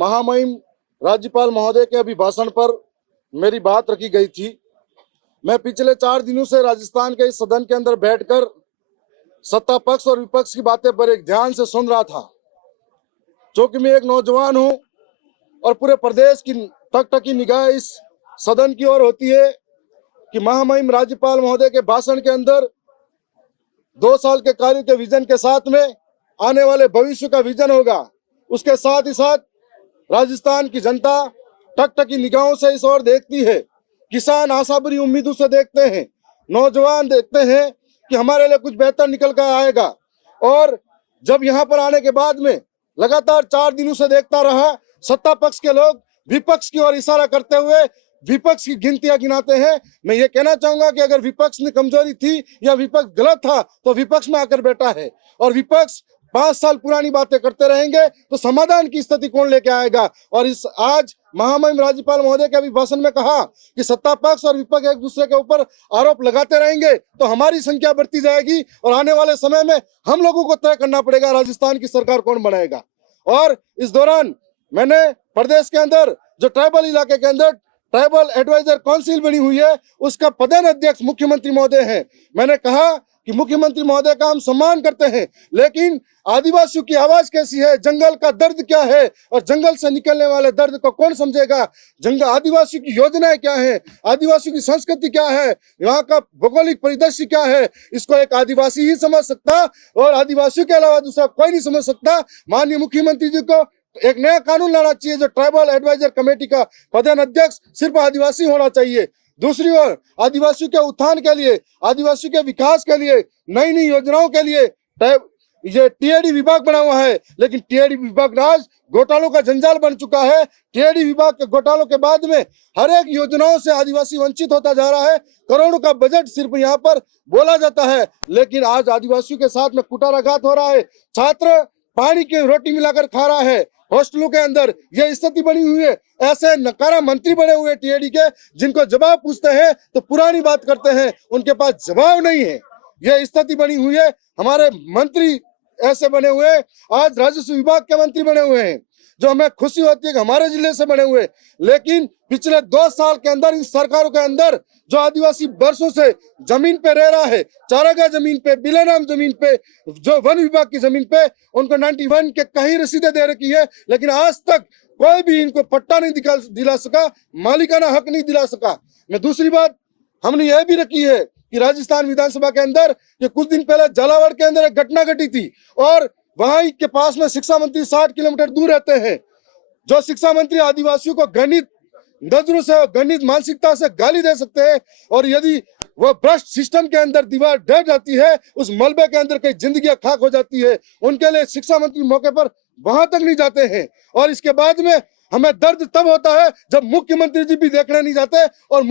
महामहिम राज्यपाल महोदय के अभिभाषण पर मेरी बात रखी गई थी। मैं पिछले 4 दिनों से राजस्थान के इस सदन के अंदर बैठकर सत्ता पक्ष और विपक्ष की बातें पर एक ध्यान से सुन रहा था। क्योंकि मैं एक नौजवान हूं और पूरे प्रदेश की टकटकी निगाह इस सदन की ओर होती है कि महामहिम राज्यपाल महोदय के भाषण के अंदर 2 साल के कार्य के विजन के साथ में आने वाले भविष्य का विजन होगा। उसके साथ ही साथ राजस्थान की जनता टकटकी निगाहों से इस ओर देखती है। किसान आशा भरी उम्मीदों से देखते हैं, नौजवान देखते हैं कि हमारे लिए कुछ बेहतर निकल कर आएगा। और जब यहाँ पर आने के बाद में लगातार 4 दिनों से देखता रहा, सत्ता पक्ष के लोग विपक्ष की ओर इशारा करते हुए विपक्ष की गिनतियां गिनाते हैं। मैं ये कहना चाहूंगा कि अगर विपक्ष में कमजोरी थी या विपक्ष गलत था तो विपक्ष में आकर बैठा है, और विपक्ष 5 साल पुरानी बातें करते रहेंगे तो समाधान की स्थिति कौन लेके आएगा। और इस आज महामहिम राज्यपाल महोदय के अभिभाषण में कहा कि सत्ता पक्ष और विपक्ष एक दूसरे के ऊपर आरोप लगाते रहेंगे तो हमारी संख्या बढ़ती जाएगी और आने वाले समय में हम लोगों को तय करना पड़ेगा राजस्थान की सरकार कौन बनाएगा। और इस दौरान मैंने प्रदेश के अंदर जो ट्राइबल इलाके के अंदर ट्राइबल एडवाइजर काउंसिल बनी हुई है उसका प्रधान अध्यक्ष मुख्यमंत्री महोदय हैं। मैंने कहा कि मुख्यमंत्री महोदय का हम सम्मान करते हैं, लेकिन आदिवासियों की आवाज कैसी है, जंगल का दर्द क्या है और जंगल से निकलने वाले दर्द को कौन समझेगा। जंगल आदिवासियों की योजनाएं क्या है, आदिवासियों की संस्कृति क्या है, यहाँ का भौगोलिक परिदृश्य क्या है, इसको एक आदिवासी ही समझ सकता और आदिवासियों के अलावा दूसरा कोई नहीं समझ सकता। माननीय मुख्यमंत्री जी को एक नया कानून लाना चाहिए जो ट्राइबल एडवाइजर कमेटी का प्रधान अध्यक्ष सिर्फ आदिवासी होना चाहिए। दूसरी ओर आदिवासियों के उत्थान के लिए, आदिवासियों के विकास के लिए, नई नई योजनाओं के लिए ये टीएडी विभाग बना हुआ है, लेकिन टीएडी विभाग आज घोटालों का जंजाल बन चुका है। टीएडी विभाग के घोटालों के बाद में हर एक योजनाओं से आदिवासी वंचित होता जा रहा है। करोड़ों का बजट सिर्फ यहाँ पर बोला जाता है, लेकिन आज आदिवासियों के साथ में कुटाराघात हो रहा है। छात्र पानी की रोटी मिलाकर खा रहा है। हॉस्टलों के अंदर यह स्थिति बनी हुई है। ऐसे नकारा मंत्री बने हुए टीएडी के, जिनको जवाब पूछते हैं तो पुरानी बात करते हैं, उनके पास जवाब नहीं है। यह स्थिति बनी हुई है। हमारे मंत्री ऐसे बने हुए, आज राजस्व विभाग के मंत्री बने हुए हैं, जो हमें खुशी होती है कि हमारे जिले से बने हुए। लेकिन पिछले 2 साल के अंदर इन सरकारों के अंदर जो आदिवासी वर्षों से जमीन पे रह रहा है, चारागाह जमीन पे, बिलेनाम जमीन पे, जो वन विभाग की जमीन पे, उनको 91 के कहीं रसीदें दे रखी है, लेकिन आज तक कोई भी इनको पट्टा नहीं दिला सका, मालिकाना हक नहीं दिला सका। मैं दूसरी बात हमने यह भी रखी है कि राजस्थान विधानसभा के अंदर कि कुछ दिन पहले झालावाड़ के अंदर एक घटना घटी थी और वहां के पास में शिक्षा मंत्री 60 किलोमीटर दूर रहते हैं। जो शिक्षा मंत्री आदिवासियों को गणित नजरों से, गणित मानसिकता से गाली दे सकते हैं, और यदि वो भ्रष्ट सिस्टम के अंदर दीवार ढह जाती है, उस मलबे के अंदर कई जिंदगियां खाक हो जाती है, उनके लिए शिक्षा मंत्री मौके पर वहां तक नहीं जाते हैं। और इसके बाद में हमें दर्द तब होता है जब मुख्यमंत्री जी भी देखने नहीं जाते और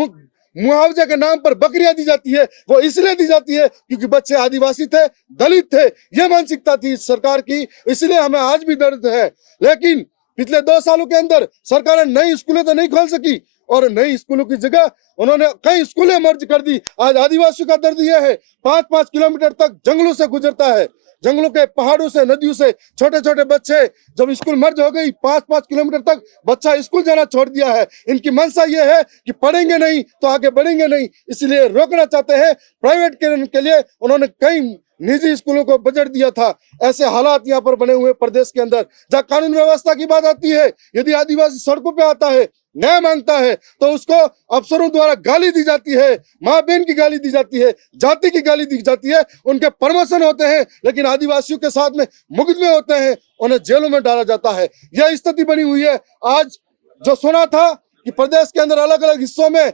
मुआवजे के नाम पर बकरियां दी जाती है। वो इसलिए दी जाती है क्योंकि बच्चे आदिवासी थे, दलित थे, ये मानसिकता थी सरकार की, इसलिए हमें आज भी दर्द है। लेकिन पिछले 2 सालों के अंदर सरकार नई स्कूलें तो नहीं खोल सकी, और नई स्कूलों की जगह उन्होंने कई स्कूलें मर्ज कर दी। आज आदिवासियों का दर्द यह है, 5-5 किलोमीटर तक जंगलों से गुजरता है, जंगलों के पहाड़ों से, नदियों से छोटे छोटे बच्चे, जब स्कूल मर्ज हो गई 5-5 किलोमीटर तक बच्चा स्कूल जाना छोड़ दिया है। इनकी मंशा ये है कि पढ़ेंगे नहीं तो आगे बढ़ेंगे नहीं, इसलिए रोकना चाहते हैं। प्राइवेट के लिए उन्होंने कई निजी स्कूलों को बजट दिया था। ऐसे हालात यहाँ पर बने हुए प्रदेश के अंदर। जहाँ कानून व्यवस्था की बात आती है, यदि आदिवासी सड़कों पे आता है, न्याय मांगता है, तो उसको अफसरों द्वारा गाली दी जाती है, माँ बहन की गाली दी जाती है, जाति की गाली दी जाती है, उनके प्रमोशन होते हैं, लेकिन आदिवासियों के साथ में मुकदमे होते हैं, उन्हें जेलों में डाला जाता है। यह स्थिति बनी हुई है। आज जो सुना था कि प्रदेश के अंदर अलग अलग हिस्सों में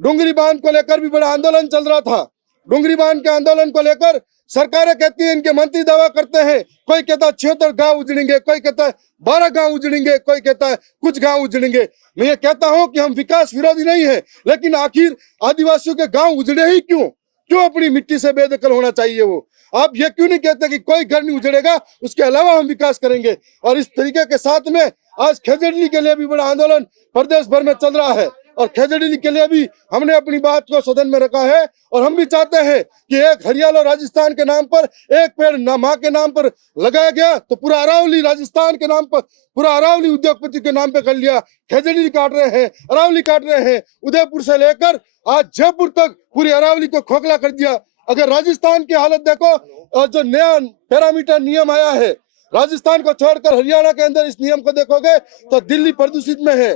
डुंगरी बांध को लेकर भी बड़ा आंदोलन चल रहा था। डुंगरी बांध के आंदोलन को लेकर सरकारें कहती है, इनके मंत्री दावा करते हैं, कोई कहता है 76 गांव उजड़ेंगे, कोई कहता है 12 गांव उजड़ेंगे, कोई कहता है कुछ गांव उजड़ेंगे। मैं ये कहता हूं कि हम विकास विरोधी नहीं है, लेकिन आखिर आदिवासियों के गांव उजड़े ही क्यों अपनी मिट्टी से बेदखल होना चाहिए वो। आप ये क्यों नहीं कहते कि कोई घर नहीं उजड़ेगा, उसके अलावा हम विकास करेंगे। और इस तरीके के साथ में आज खेजड़ली के लिए भी बड़ा आंदोलन प्रदेश भर में चल रहा है। और खेजड़ी के लिए भी हमने अपनी बात को सदन में रखा है। और हम भी चाहते हैं कि एक हरियाणा और राजस्थान के नाम पर एक पेड़ मां के नाम पर लगाया गया तो पूरा अरावली राजस्थान के नाम पर, पूरा अरावली उद्योगपति के नाम पे कर लिया। खेजड़ी काट रहे हैं, अरावली काट रहे हैं, उदयपुर से लेकर आज जयपुर तक पूरी अरावली को खोखला कर दिया। अगर राजस्थान की हालत देखो, जो नया पैरामीटर नियम आया है, राजस्थान को छोड़कर हरियाणा के अंदर इस नियम को देखोगे तो दिल्ली प्रदूषित में है।